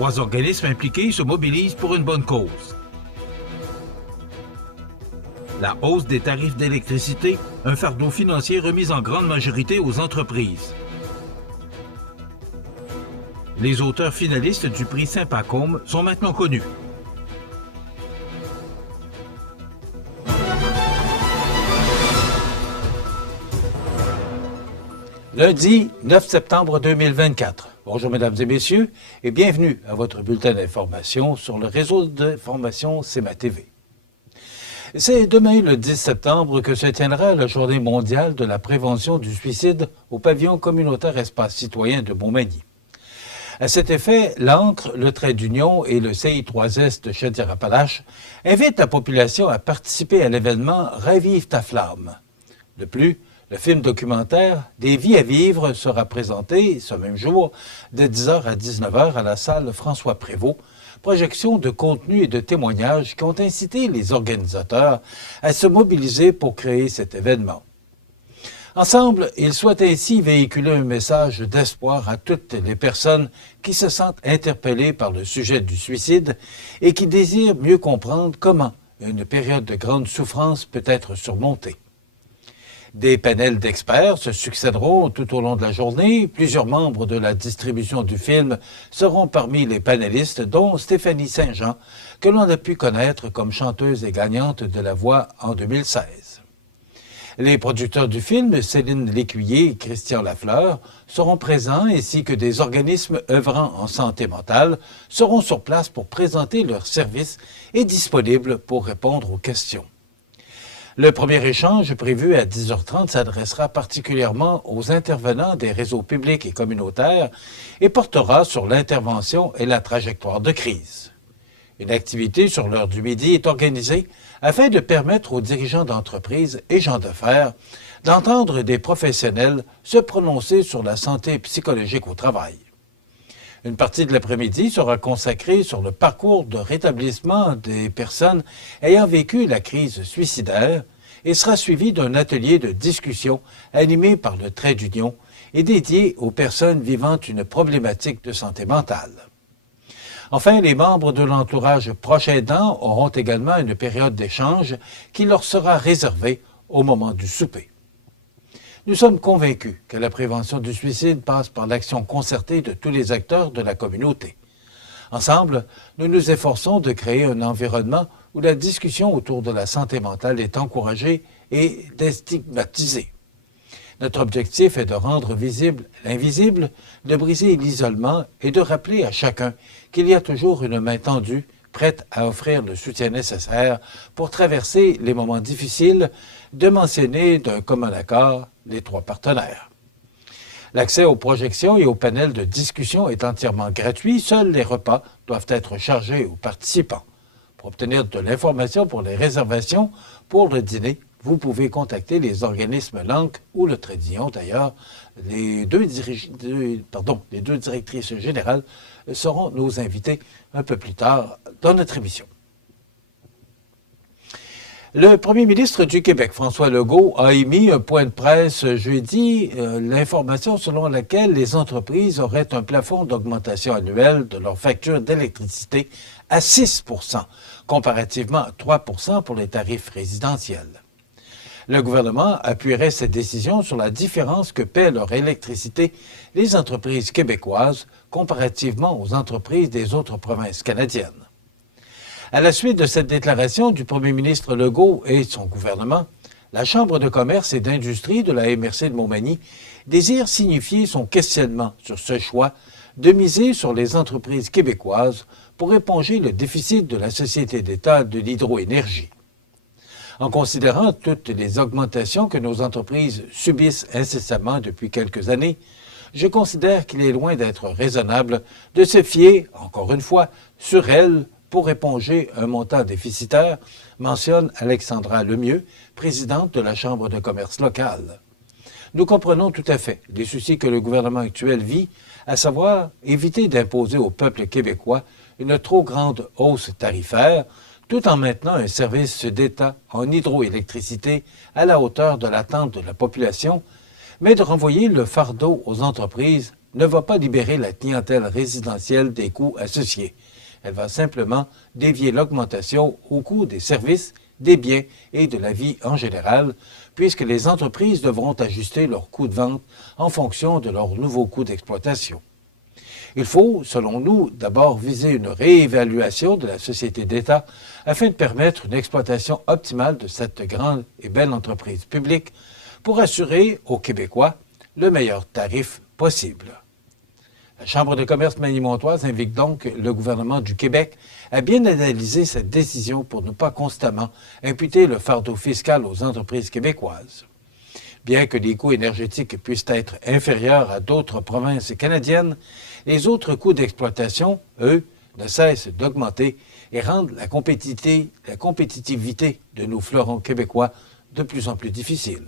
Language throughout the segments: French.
3 organismes impliqués se mobilisent pour une bonne cause. La hausse des tarifs d'électricité, un fardeau financier remis en grande majorité aux entreprises. Les auteurs finalistes du prix Saint-Pacôme sont maintenant connus. Lundi 9 septembre 2024. Bonjour mesdames et messieurs et bienvenue à votre bulletin d'information sur le réseau d'information CMA TV. C'est demain le 10 septembre que se tiendra la journée mondiale de la prévention du suicide au pavillon communautaire Espace citoyen de Montmagny. À cet effet, l'ANCRE, le Trait d'Union et le CI3S de Chaudière-Appalaches invitent la population à participer à l'événement Ravive ta flamme. De plus, le film documentaire « Des vies à vivre » sera présenté ce même jour de 10h à 19h à la salle François Prévost, projection de contenu et de témoignages qui ont incité les organisateurs à se mobiliser pour créer cet événement. Ensemble, ils souhaitent ainsi véhiculer un message d'espoir à toutes les personnes qui se sentent interpellées par le sujet du suicide et qui désirent mieux comprendre comment une période de grande souffrance peut être surmontée. Des panels d'experts se succéderont tout au long de la journée. Plusieurs membres de la distribution du film seront parmi les panélistes, dont Stéphanie Saint-Jean, que l'on a pu connaître comme chanteuse et gagnante de La Voix en 2016. Les producteurs du film, Céline Lécuyer et Christian Lafleur, seront présents ainsi que des organismes œuvrant en santé mentale seront sur place pour présenter leurs services et disponibles pour répondre aux questions. Le premier échange, prévu à 10h30, s'adressera particulièrement aux intervenants des réseaux publics et communautaires et portera sur l'intervention et la trajectoire de crise. Une activité sur l'heure du midi est organisée afin de permettre aux dirigeants d'entreprises et gens d'affaires d'entendre des professionnels se prononcer sur la santé psychologique au travail. Une partie de l'après-midi sera consacrée sur le parcours de rétablissement des personnes ayant vécu la crise suicidaire et sera suivie d'un atelier de discussion animé par le Trait d'Union et dédié aux personnes vivant une problématique de santé mentale. Enfin, les membres de l'entourage proche aidant auront également une période d'échange qui leur sera réservée au moment du souper. Nous sommes convaincus que la prévention du suicide passe par l'action concertée de tous les acteurs de la communauté. Ensemble, nous nous efforçons de créer un environnement où la discussion autour de la santé mentale est encouragée et déstigmatisée. Notre objectif est de rendre visible l'invisible, de briser l'isolement et de rappeler à chacun qu'il y a toujours une main tendue prête à offrir le soutien nécessaire pour traverser les moments difficiles, de mentionner d'un commun accord les 3 partenaires. L'accès aux projections et aux panels de discussion est entièrement gratuit. Seuls les repas doivent être chargés aux participants. Pour obtenir de l'information pour les réservations pour le dîner, vous pouvez contacter les organismes l'ANCRE ou le Trait d'Union. D'ailleurs, les deux directrices générales seront nos invités un peu plus tard dans notre émission. Le premier ministre du Québec, François Legault, a émis un point de presse jeudi, l'information selon laquelle les entreprises auraient un plafond d'augmentation annuelle de leur facture d'électricité à 6 %, comparativement à 3 % pour les tarifs résidentiels. Le gouvernement appuierait cette décision sur la différence que paient leur électricité les entreprises québécoises comparativement aux entreprises des autres provinces canadiennes. À la suite de cette déclaration du premier ministre Legault et son gouvernement, la Chambre de commerce et d'industrie de la MRC de Montmagny désire signifier son questionnement sur ce choix de miser sur les entreprises québécoises pour éponger le déficit de la Société d'État de l'hydroénergie. En considérant toutes les augmentations que nos entreprises subissent incessamment depuis quelques années, je considère qu'il est loin d'être raisonnable de se fier, encore une fois, sur elles pour éponger un montant déficitaire, mentionne Alexandra Lemieux, présidente de la Chambre de commerce locale. Nous comprenons tout à fait les soucis que le gouvernement actuel vit, à savoir éviter d'imposer au peuple québécois une trop grande hausse tarifaire, tout en maintenant un service d'État en hydroélectricité à la hauteur de l'attente de la population, mais de renvoyer le fardeau aux entreprises ne va pas libérer la clientèle résidentielle des coûts associés. Elle va simplement dévier l'augmentation au coût des services, des biens et de la vie en général, puisque les entreprises devront ajuster leurs coûts de vente en fonction de leurs nouveaux coûts d'exploitation. Il faut, selon nous, d'abord viser une réévaluation de la société d'État afin de permettre une exploitation optimale de cette grande et belle entreprise publique pour assurer aux Québécois le meilleur tarif possible. La Chambre de commerce manimontoise invite donc le gouvernement du Québec à bien analyser cette décision pour ne pas constamment imputer le fardeau fiscal aux entreprises québécoises. Bien que les coûts énergétiques puissent être inférieurs à d'autres provinces canadiennes, les autres coûts d'exploitation, eux, ne cessent d'augmenter et rendent la compétitivité de nos fleurons québécois de plus en plus difficile.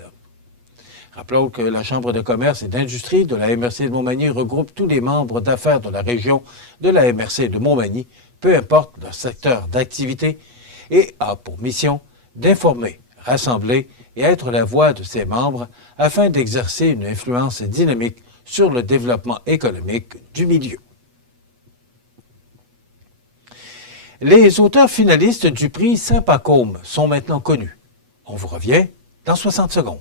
Rappelons que la Chambre de commerce et d'industrie de la MRC de Montmagny regroupe tous les membres d'affaires de la région de la MRC de Montmagny, peu importe leur secteur d'activité, et a pour mission d'informer, rassembler et être la voix de ses membres afin d'exercer une influence dynamique sur le développement économique du milieu. Les auteurs finalistes du prix Saint-Pacôme sont maintenant connus. On vous revient dans 60 secondes.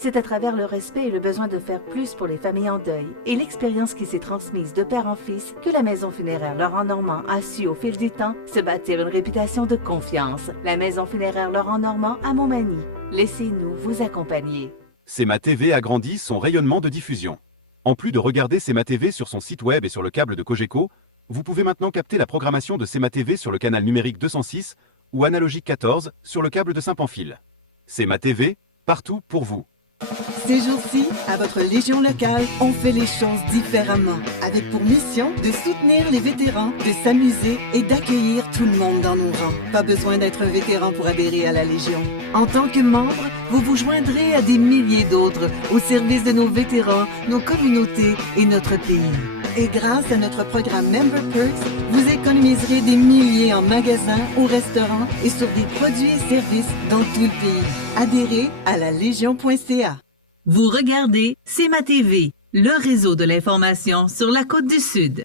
C'est à travers le respect et le besoin de faire plus pour les familles en deuil et l'expérience qui s'est transmise de père en fils que la Maison funéraire Laurent Normand a su au fil du temps se bâtir une réputation de confiance. La Maison funéraire Laurent Normand à Montmagny. Laissez-nous vous accompagner. CMA TV agrandit son rayonnement de diffusion. En plus de regarder CMA TV sur son site web et sur le câble de Cogeco, vous pouvez maintenant capter la programmation de CMA TV sur le canal numérique 206 ou analogique 14 sur le câble de Saint-Pamphile. CMA TV, partout pour vous. Ces jours-ci, à votre Légion locale, on fait les choses différemment, avec pour mission de soutenir les vétérans, de s'amuser et d'accueillir tout le monde dans nos rangs. Pas besoin d'être un vétéran pour adhérer à la Légion. En tant que membre, vous vous joindrez à des milliers d'autres au service de nos vétérans, nos communautés et notre pays. Et grâce à notre programme Member Perks, vous économiserez des milliers en magasins, au restaurant et sur des produits et services dans tout le pays. Adhérez à la Légion.ca. Vous regardez CMA TV, le réseau de l'information sur la Côte-du-Sud.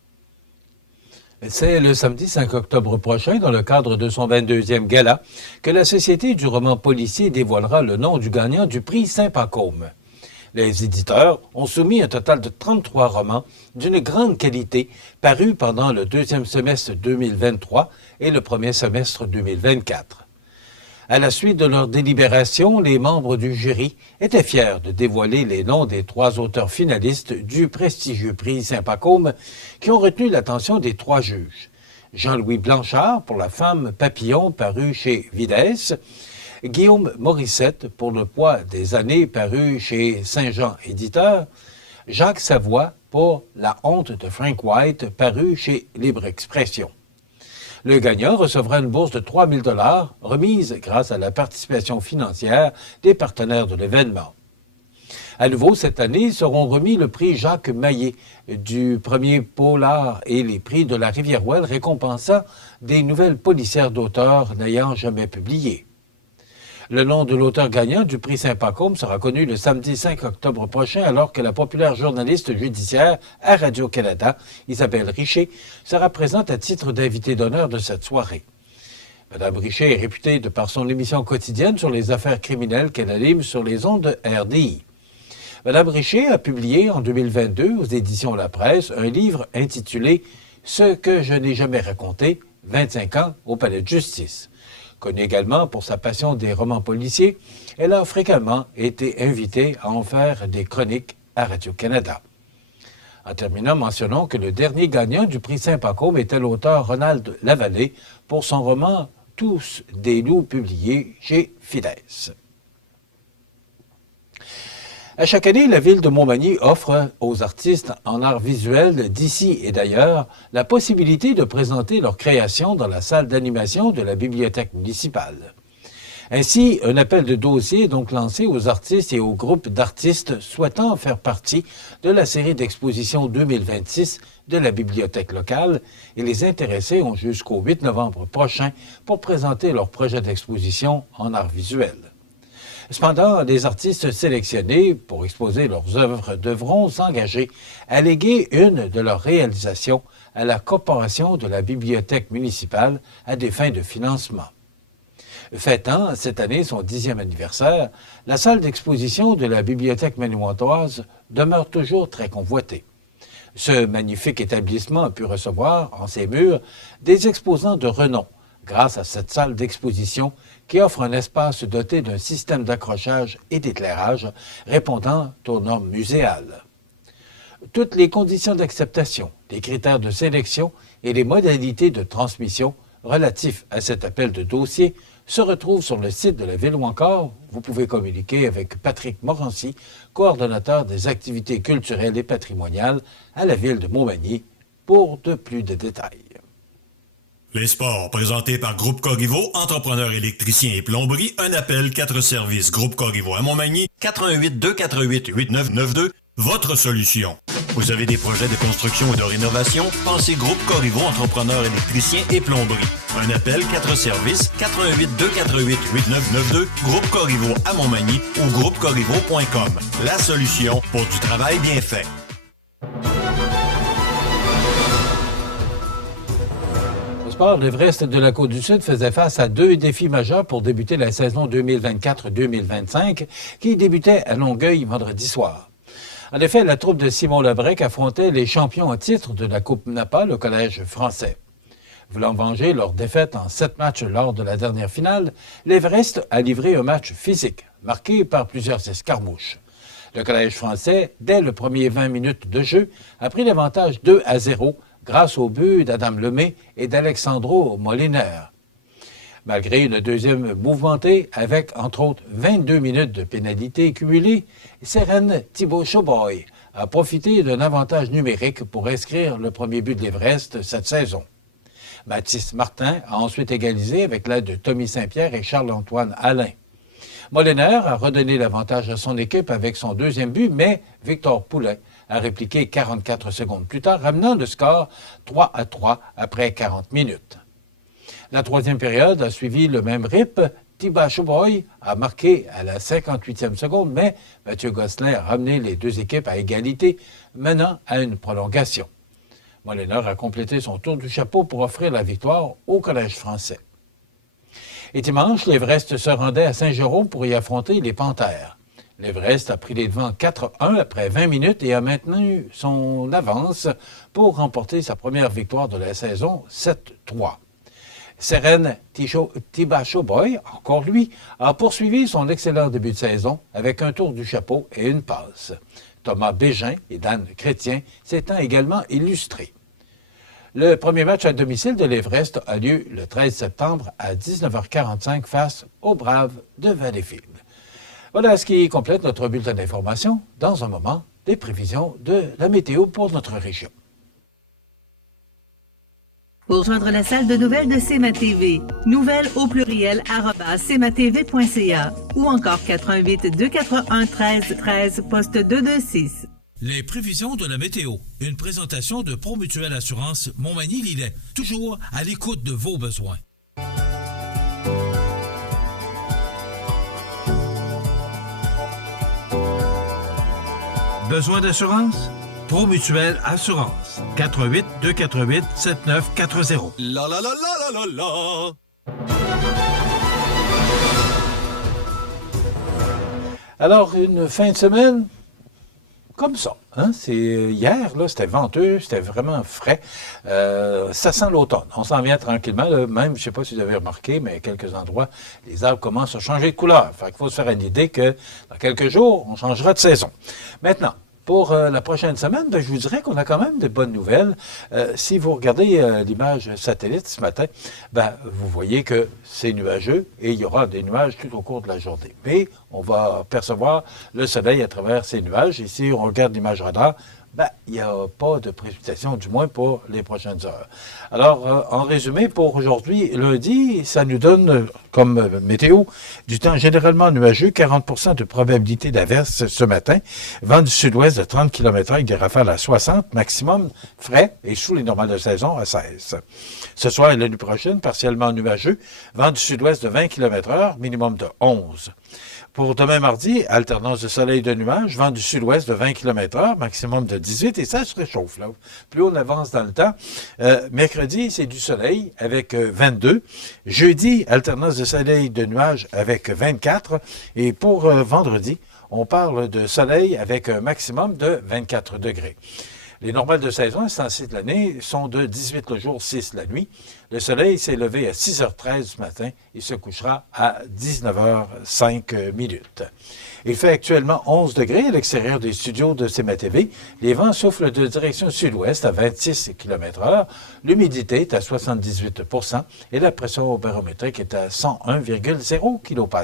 C'est le samedi 5 octobre prochain, dans le cadre de son 22e gala, que la Société du roman policier dévoilera le nom du gagnant du prix Saint-Pacôme. Les éditeurs ont soumis un total de 33 romans d'une grande qualité parus pendant le deuxième semestre 2023 et le premier semestre 2024. À la suite de leur délibération, les membres du jury étaient fiers de dévoiler les noms des 3 auteurs finalistes du prestigieux prix Saint-Pacôme qui ont retenu l'attention des 3 juges. Jean-Louis Blanchard pour La femme papillon paru chez Vidès, Guillaume Morissette pour Le poids des années paru chez Saint-Jean Éditeur, Jacques Savoie pour La honte de Frank White paru chez Libre Expression. Le gagnant recevra une bourse de 3 000 $ remise grâce à la participation financière des partenaires de l'événement. À nouveau, cette année, seront remis le prix Jacques Maillet du premier polar et les prix de la Rivière-Ouelle récompensant des nouvelles policières d'auteurs n'ayant jamais publié. Le nom de l'auteur gagnant du prix Saint-Pacôme sera connu le samedi 5 octobre prochain alors que la populaire journaliste judiciaire à Radio-Canada, Isabelle Richer, sera présente à titre d'invitée d'honneur de cette soirée. Madame Richer est réputée de par son émission quotidienne sur les affaires criminelles qu'elle anime sur les ondes de RDI. Madame Richer a publié en 2022 aux éditions La Presse un livre intitulé « Ce que je n'ai jamais raconté, 25 ans au palais de justice ». Connue également pour sa passion des romans policiers, elle a fréquemment été invitée à en faire des chroniques à Radio-Canada. En terminant, mentionnons que le dernier gagnant du prix Saint-Pacôme était l'auteur Ronald Lavallée pour son roman « Tous des loups » publié chez Fidès. À chaque année, la ville de Montmagny offre aux artistes en art visuel d'ici et d'ailleurs la possibilité de présenter leurs créations dans la salle d'animation de la bibliothèque municipale. Ainsi, un appel de dossier est donc lancé aux artistes et aux groupes d'artistes souhaitant faire partie de la série d'expositions 2026 de la bibliothèque locale et les intéressés ont jusqu'au 8 novembre prochain pour présenter leur projet d'exposition en art visuel. Cependant, les artistes sélectionnés pour exposer leurs œuvres devront s'engager à léguer une de leurs réalisations à la Corporation de la Bibliothèque municipale à des fins de financement. Fêtant cette année son 10e anniversaire, la salle d'exposition de la Bibliothèque manicouantoise demeure toujours très convoitée. Ce magnifique établissement a pu recevoir, en ses murs, des exposants de renom, grâce à cette salle d'exposition qui offre un espace doté d'un système d'accrochage et d'éclairage répondant aux normes muséales. Toutes les conditions d'acceptation, les critères de sélection et les modalités de transmission relatifs à cet appel de dossier se retrouvent sur le site de la Ville ou encore vous pouvez communiquer avec Patrick Morancy, coordonnateur des activités culturelles et patrimoniales à la Ville de Montmagny, pour de plus de détails. Les sports, présentés par Groupe Corriveau, entrepreneur électricien et plomberie, un appel, 4 services. Groupe Corriveau à Montmagny, 88 248 8992, votre solution. Vous avez des projets de construction ou de rénovation? Pensez Groupe Corriveau, entrepreneur électricien et plomberie. Un appel, 4 services, 88 248 8992, Groupe Corriveau à Montmagny ou groupecorriveau.com. La solution pour du travail bien fait. Sport, l'Everest de la Côte-du-Sud faisait face à 2 défis majeurs pour débuter la saison 2024-2025 qui débutait à Longueuil vendredi soir. En effet, la troupe de Simon Lebrec affrontait les champions en titre de la Coupe Napa, le Collège français. Voulant venger leur défaite en 7 matchs lors de la dernière finale, l'Everest a livré un match physique, marqué par plusieurs escarmouches. Le Collège français, dès le premier 20 minutes de jeu, a pris l'avantage 2-0 grâce au but d'Adam Lemay et d'Alexandro Moliner. Malgré une deuxième mouvementée, avec entre autres 22 minutes de pénalité cumulée, Seren Thibaut Choboy a profité d'un avantage numérique pour inscrire le premier but de l'Everest cette saison. Mathis Martin a ensuite égalisé avec l'aide de Tommy Saint-Pierre et Charles-Antoine Alain. Moliner a redonné l'avantage à son équipe avec son deuxième but, mais Victor Poulet a répliqué 44 secondes plus tard, ramenant le score 3-3 après 40 minutes. La troisième période a suivi le même rythme. Thibaut Choboy a marqué à la 58e seconde, mais Mathieu Gosselin a ramené les deux équipes à égalité, menant à une prolongation. Moliner a complété son tour du chapeau pour offrir la victoire au Collège français. Et dimanche, l'Everest se rendait à Saint-Jérôme pour y affronter les Panthères. L'Everest a pris les devants 4-1 après 20 minutes et a maintenu son avance pour remporter sa première victoire de la saison 7-3. Seren Thibaut Choboy, encore lui, a poursuivi son excellent début de saison avec un tour du chapeau et une passe. Thomas Bégin et Dan Chrétien s'étant également illustrés. Le premier match à domicile de l'Everest a lieu le 13 septembre à 19h45 face aux Braves de Valleyfield. Voilà ce qui complète notre bulletin d'information. Dans un moment, des prévisions de la météo pour notre région. Pour joindre la salle de nouvelles de CMA-TV, nouvelles au pluriel @cmatv.ca ou encore 88 241 13 13 poste 226. Les prévisions de la météo. Une présentation de Promutuelle Assurance Montmagny-Lillet. Toujours à l'écoute de vos besoins. Besoin d'assurance? Promutuelle Assurance. 88 248 7940. La la la la la la la. Alors, une fin de semaine comme ça. Hein? C'est hier, là, c'était venteux, c'était vraiment frais. Ça sent l'automne. On s'en vient tranquillement. Là, même, je ne sais pas si vous avez remarqué, mais à quelques endroits, les arbres commencent à changer de couleur. Fait qu'il faut se faire une idée que dans quelques jours, on changera de saison. Maintenant, pour la prochaine semaine, je vous dirais qu'on a quand même de bonnes nouvelles. Si vous regardez l'image satellite ce matin, vous voyez que c'est nuageux et il y aura des nuages tout au cours de la journée. Mais on va percevoir le soleil à travers ces nuages. Et si on regarde l'image radar, il n'y a pas de précipitation, du moins pour les prochaines heures. Alors, en résumé, pour aujourd'hui, lundi, ça nous donne, comme météo, du temps généralement nuageux, 40 de probabilité d'averse ce matin, vent du sud-ouest de 30 km/h avec des rafales à 60, maximum frais et sous les normales de saison à 16. Ce soir et la nuit prochaine, partiellement nuageux, vent du sud-ouest de 20 km/h, minimum de 11. Pour demain mardi, alternance de soleil et de nuages, vent du sud-ouest de 20 km/h, maximum de 18, et ça se réchauffe, là. Plus on avance dans le temps. Mercredi, c'est du soleil avec 22. Jeudi, alternance de soleil et de nuages avec 24. Et pour vendredi, on parle de soleil avec un maximum de 24 degrés. Les normales de saison, instanciées de l'année, sont de 18 le jour, 6 la nuit. Le soleil s'est levé à 6h13 ce matin et se couchera à 19h05 minutes. Il fait actuellement 11 degrés à l'extérieur des studios de CMA-TV. Les vents soufflent de direction sud-ouest à 26 km/h. L'humidité est à 78 % et la pression barométrique est à 101,0 kPa.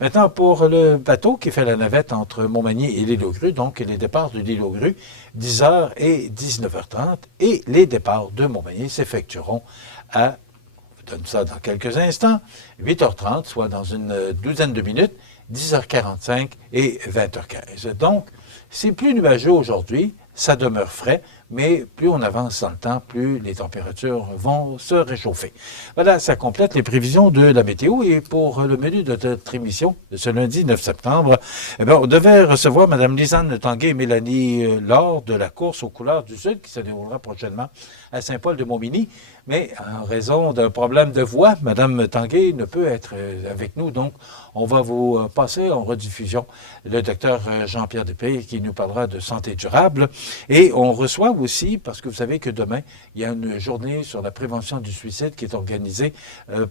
Maintenant, pour le bateau qui fait la navette entre Montmagny et l'île aux Grues, donc les départs de l'île aux Grues, 10h et 19h30, et les départs de Montmagny s'effectueront à, je vous donne ça dans quelques instants, 8h30, soit dans une douzaine de minutes, 10h45 et 20h15. Donc, c'est plus nuageux aujourd'hui, ça demeure frais, mais plus on avance dans le temps, plus les températures vont se réchauffer. Voilà, ça complète les prévisions de la météo. Et pour le menu de notre émission de ce lundi 9 septembre, on devait recevoir Mme Lisanne Tanguay et Mélanie lors de la course aux couleurs du Sud qui se déroulera prochainement à Saint-Paul-de-Montmagny. Mais en raison d'un problème de voix, Mme Tanguay ne peut être avec nous. Donc, on va vous passer en rediffusion le docteur Jean-Pierre Després qui nous parlera de santé durable. Et on reçoit aussi, parce que vous savez que demain, il y a une journée sur la prévention du suicide qui est organisée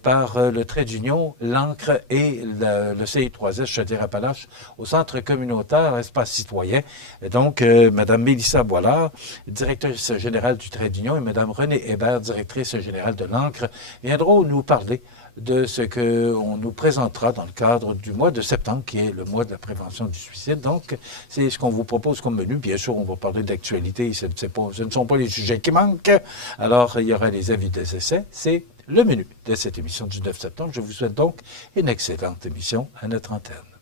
par le Trait d'Union, l'ANCRE et le CI3S Chaudière-Appalaches au Centre communautaire Espace citoyen. Et donc, Mme Mélissa Boilard, directrice générale du Trait d'Union, et Mme Renée Hébert, directrice générale de l'ANCRE, viendront nous parler de ce qu'on nous présentera dans le cadre du mois de septembre, qui est le mois de la prévention du suicide. Donc, c'est ce qu'on vous propose comme menu. Bien sûr, on va parler d'actualité. Ce ne sont pas les sujets qui manquent. Alors, il y aura les avis des essais. C'est le menu de cette émission du 9 septembre. Je vous souhaite donc une excellente émission à notre antenne.